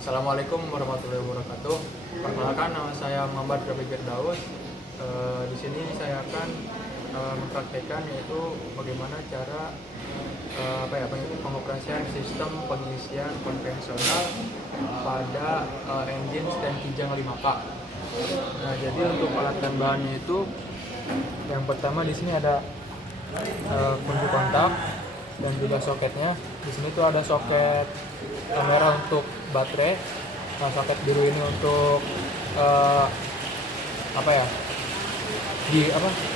Assalamualaikum warahmatullahi wabarakatuh. Perkenalkan, nama saya Muhammad Rabi Firdaus. Di sini saya akan mempraktekkan yaitu bagaimana cara pengoperasian sistem pengisian konvensional pada engine stand Kijang 5K. Nah, jadi untuk alat dan bahannya itu yang pertama di sini ada kunci kontak dan juga soketnya. Di sini tuh ada soket kamera untuk baterai. Nah, soket biru ini untuk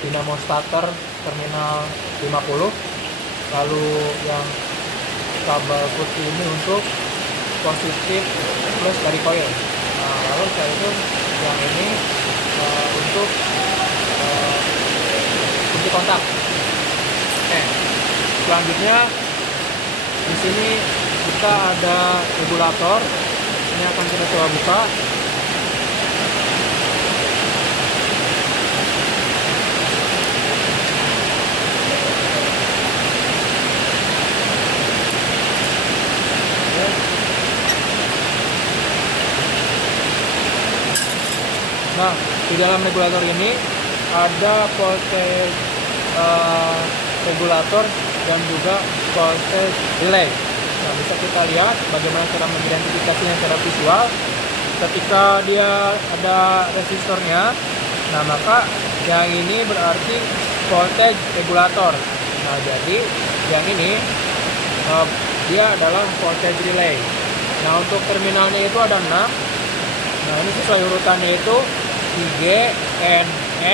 dinamo starter terminal 50. Lalu yang kabel putih ini untuk positif plus dari koil. Nah, lalu setelah itu yang ini untuk kunci kontak. Oke. Selanjutnya di sini kita ada regulator. Ini akan kita coba buka. Nah, di dalam regulator ini ada voltage regulator dan juga voltage relay. Nah, bisa kita lihat bagaimana cara mengidentifikasinya secara visual. Ketika dia ada resistornya, nah maka yang ini berarti voltage regulator. Nah, jadi yang ini dia adalah voltage relay. Nah, untuk terminalnya itu ada 6. Nah, ini sesuai urutannya itu IG, N,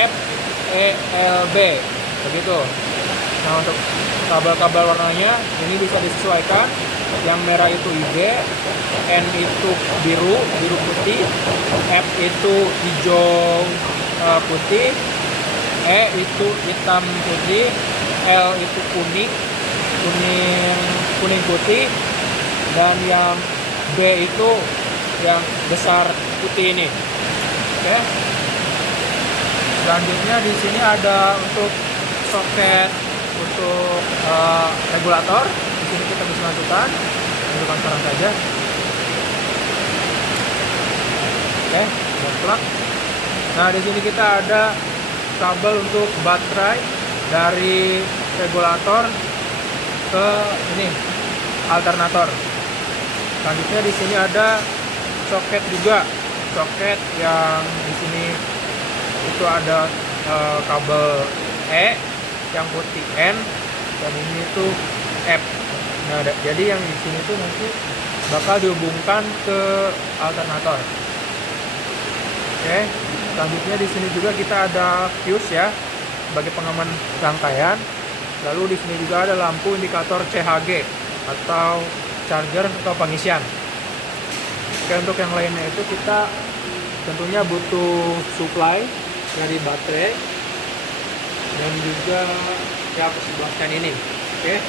F, E, L, B. Begitu. Nah, untuk kabel-kabel warnanya ini bisa disesuaikan. Yang merah itu IG, N itu biru putih, F itu hijau putih, E itu hitam putih, L itu kuning putih, dan yang B itu yang besar putih ini. Oke. Selanjutnya di sini ada untuk soket untuk regulator. Di sini kita bisa masukkan sekarang saja. Oke, dan plug. Nah, di sini kita ada kabel untuk baterai dari regulator ke ini alternator. Selanjutnya di sini ada soket juga. Soket yang di sini itu ada kabel E, yang putih N, dan ini itu F. Nah, jadi yang di sini tuh nanti bakal dihubungkan ke alternator. Oke, selanjutnya di sini juga kita ada fuse ya sebagai pengaman rangkaian. Lalu di sini juga ada lampu indikator CHG atau charger atau pengisian. Oke, untuk yang lainnya itu kita tentunya butuh supply dari baterai dan juga ya kesebelasan ini. Oke,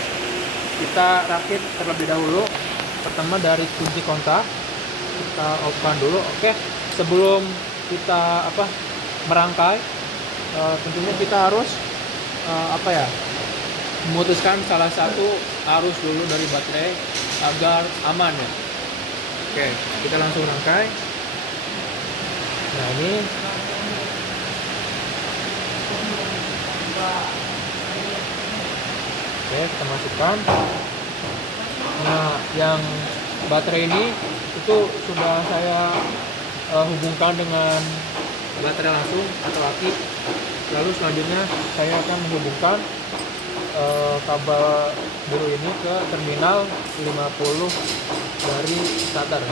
kita rakit terlebih dahulu. Pertama dari kunci kontak kita off-kan dulu. Oke, sebelum kita merangkai, tentunya kita harus memutuskan salah satu arus dulu dari baterai agar aman ya. Oke, kita langsung rangkai. Nah, ini oke, kita masukkan. Nah, yang baterai ini itu sudah saya hubungkan dengan baterai langsung atau aki. Lalu selanjutnya saya akan menghubungkan kabel biru ini ke terminal 50 dari starter.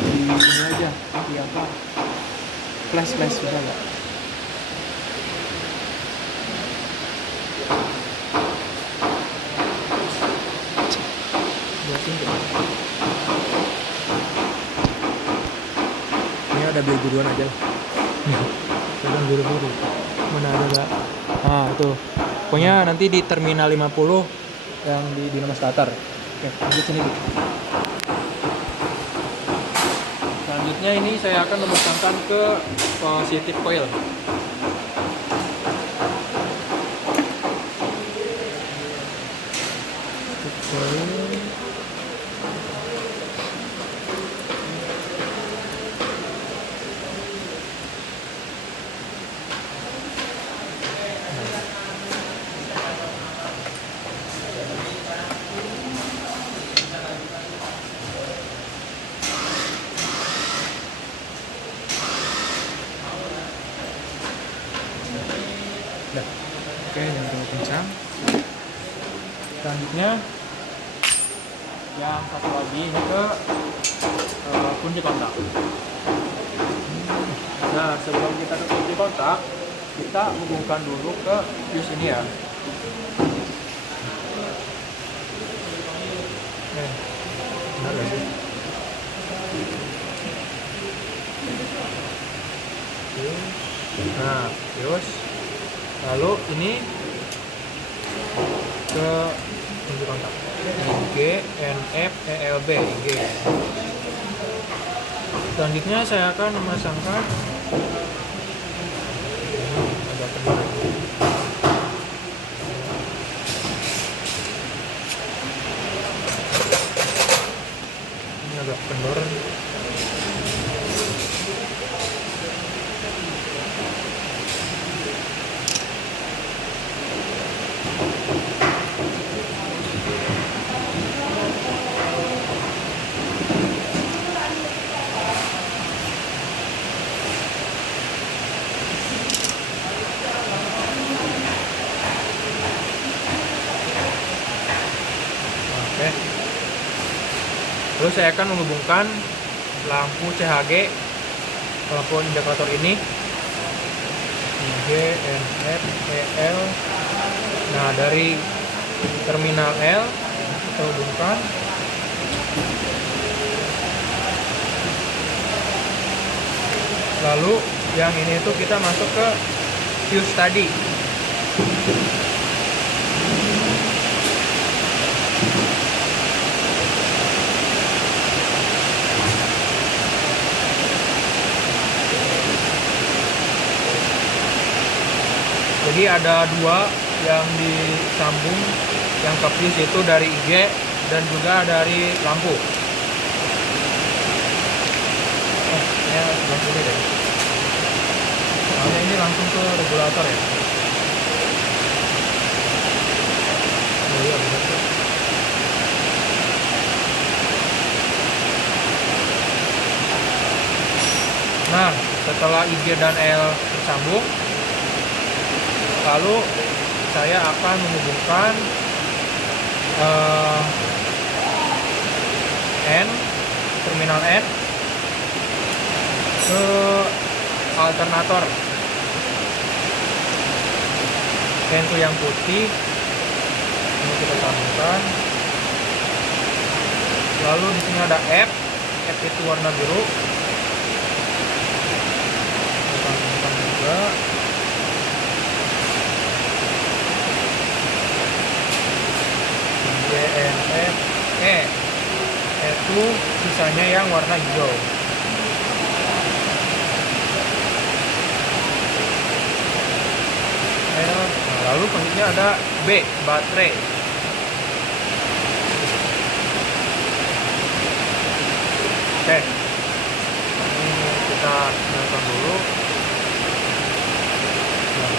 Ini aja, flash bisa nggak? Ini ada biru-biruan aja lah. Kadang biru-biru. Mana ada nggak? Ah, itu. Pokoknya nanti di terminal 50 yang di dinamo starter. Oke, lanjut sini. Selanjutnya ini saya akan memasangkan ke positif coil. Nah, oke, jangan terlalu kencang. Selanjutnya yang satu lagi ini ke kunci kontak. Nah, sebelum kita ke kunci kontak, kita hubungkan dulu ke fuse ini ya. Benar gak sih? Nah, terus lalu ini ke kunci kontak IG NF ELB IG. Selanjutnya saya akan memasangkan ada kendor. Ini agak kendor. Oke. Lalu saya akan menghubungkan lampu CHG, lampu indikator ini IG, NF, EL. Nah, dari terminal L kita hubungkan. Lalu yang ini itu kita masuk ke fuse tadi. Jadi ada dua yang disambung, yang ke fuse itu dari IG dan juga dari lampu. Ya lampu ini deh. Soalnya ini langsung ke regulator ya. Oh iya benar. Nah, setelah IG dan L tersambung, lalu saya akan menghubungkan terminal N ke alternator. N itu yang putih, ini kita sambungkan. Lalu di sini ada F itu warna biru. Kita sambungkan juga. DNF itu sisanya yang warna hijau. Nah, lalu selanjutnya ada B, baterai. Oke, ini kita nyalakan dulu. Nah,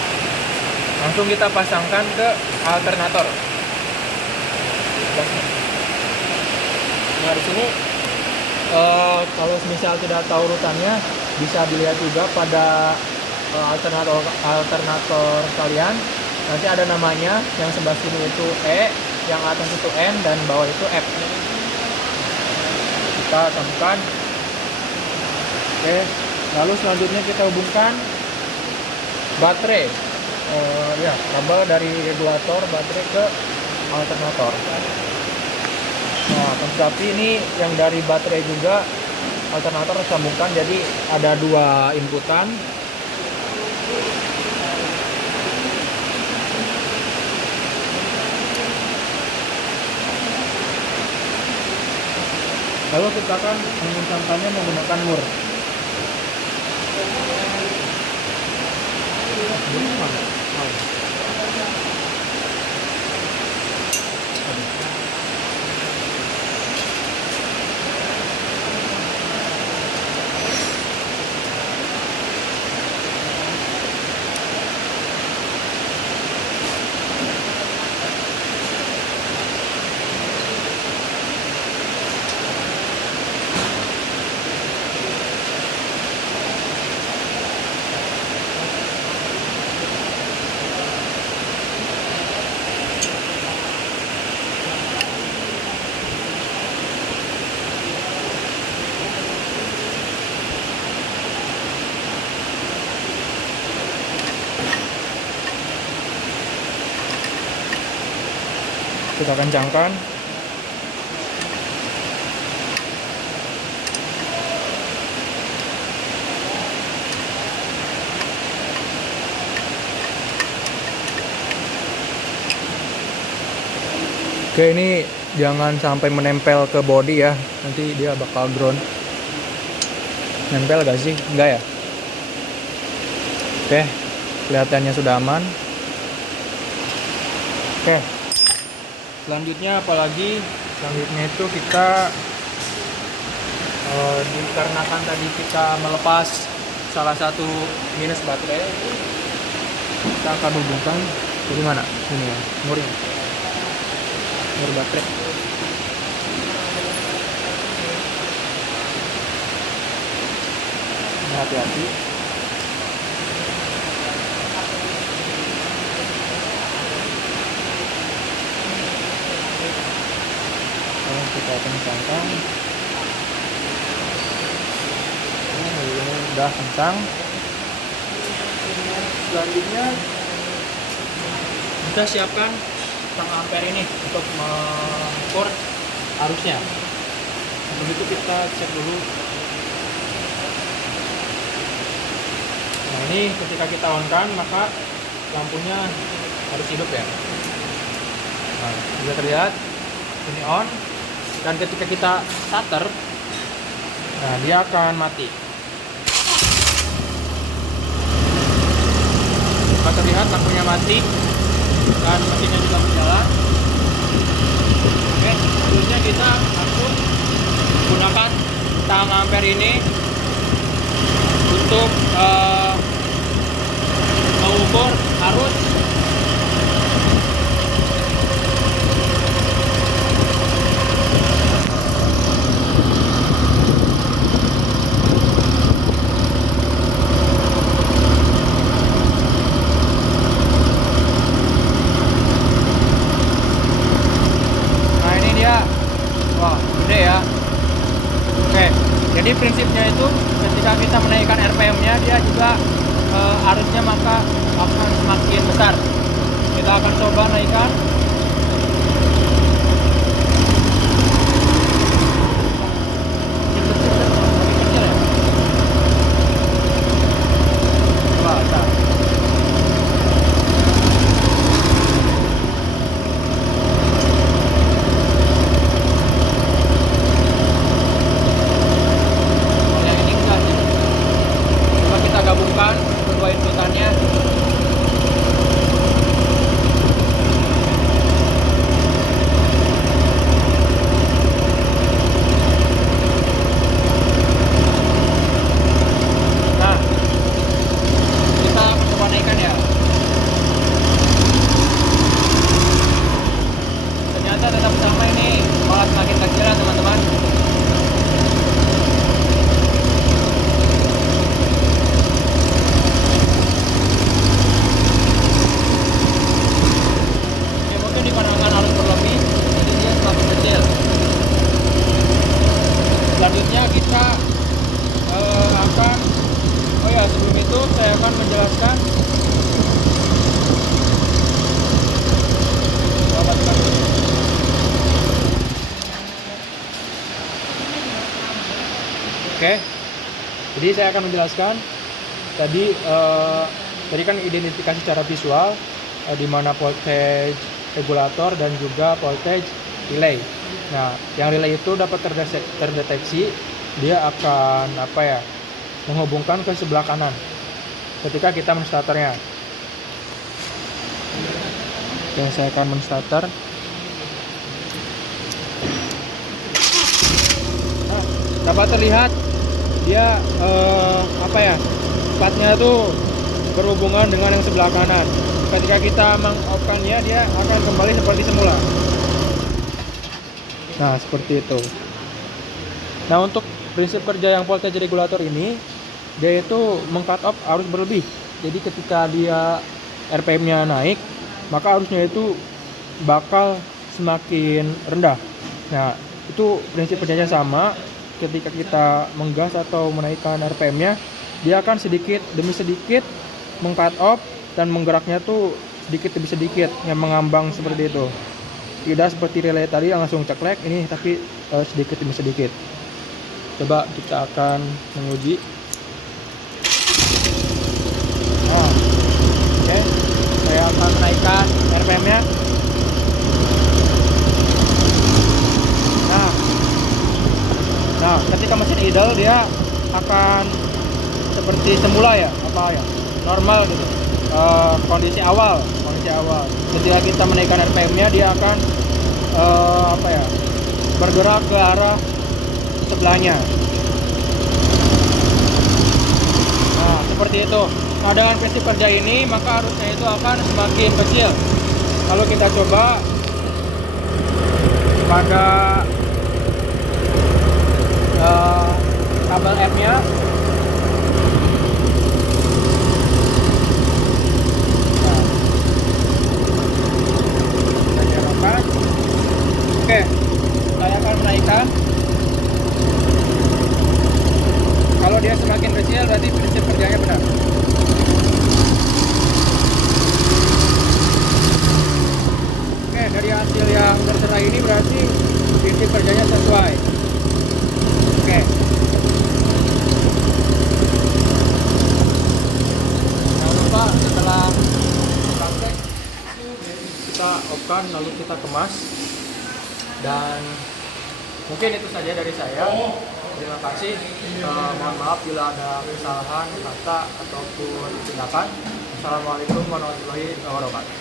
langsung kita pasangkan ke alternator. Nah, di sini kalau misal tidak tahu urutannya, bisa dilihat juga pada alternator kalian. Nanti ada namanya, yang sebelah sini itu E, yang atas itu N, dan bawah itu F. Kita sambungkan. Oke, lalu selanjutnya kita hubungkan baterai. Ya, kabel dari regulator baterai ke alternator. Nah, tapi ini yang dari baterai juga alternator sambungkan, jadi ada dua inputan. Lalu kita akan menyambungkannya menggunakan mur. Kita kencangkan. Oke, ini jangan sampai menempel ke body ya, nanti dia bakal ground. Nempel gak sih? Enggak ya? Oke, kelihatannya sudah aman. Oke, selanjutnya apalagi? Selanjutnya itu kita dikarenakan tadi kita melepas salah satu minus baterai, kita akan hubungkan dari mana? Ini ya, mur baterai. Ini hati-hati. Kita kencangkan. Ini udah kencang. Selanjutnya kita siapkan setengah ampere ini untuk mengukur arusnya. Begitu kita cek dulu. Nah, ini ketika kita on kan, maka lampunya harus hidup ya. Nah, bisa terlihat ini on, dan ketika kita starter, nah dia akan mati. Maka terlihat lampunya mati dan mesinnya juga berjalan. Oke, selanjutnya kita langsung gunakan setengah ampere ini untuk mengukur arus. Wah, gede ya. Oke, jadi prinsipnya itu ketika kita menaikkan RPM-nya, dia juga arusnya maka akan semakin besar. Kita akan coba naikkan. Kecil ya. Coba, bentar. Gabungkan kedua inputannya. Nah, kita akan coba naikkan ya. Ternyata tetap sama, ini malah semakin kecil ya teman-teman. Dikarenakan arus berlebih, jadi dia semakin kecil. Selanjutnya kita akan, sebelum itu saya akan menjelaskan Oke, jadi saya akan menjelaskan tadi kan identifikasi secara visual di mana voltage regulator dan juga voltage relay. Nah, yang relay itu dapat terdeteksi, dia akan menghubungkan ke sebelah kanan ketika kita menstarternya. Oke, saya akan menstarter. Nah, dapat terlihat dia platnya itu berhubungan dengan yang sebelah kanan. Ketika kita meng-off-nya, dia akan kembali seperti semula. Nah, seperti itu. Nah, untuk prinsip kerja yang voltage regulator ini, dia itu meng-cut off arus berlebih. Jadi ketika dia RPM-nya naik, maka arusnya itu bakal semakin rendah. Nah, itu prinsip kerjanya sama. Ketika kita menggas atau menaikkan RPM-nya, dia akan sedikit demi sedikit meng-cut off dan menggeraknya tuh sedikit demi sedikit, yang mengambang seperti itu. tidak seperti relay tadi yang langsung ceklek ini, tapi sedikit demi sedikit. Coba kita akan menguji. Nah, oke, saya akan menaikkan RPM-nya. Nah, ketika mesin idle dia akan seperti semula ya, normal gitu. Kondisi awal. Ketika kita menaikkan RPM-nya, dia akan bergerak ke arah sebelahnya. Nah, seperti itu. Nah, dengan prinsip kerja ini, maka arusnya itu akan semakin kecil. Kalau kita coba pada kabel F-nya, kita nyalakan. Oke, saya akan menaikkan. Kalau dia semakin kecil, berarti prinsip kerjanya benar. Oke, dari hasil yang tertera ini berarti prinsip kerjanya sesuai. Oke. Jangan lupa setelah praktek kita off-kan, lalu kita kemas. Dan mungkin itu saja dari saya. Terima kasih. Mohon maaf bila ada kesalahan kata ataupun tindakan. Assalamualaikum warahmatullahi wabarakatuh.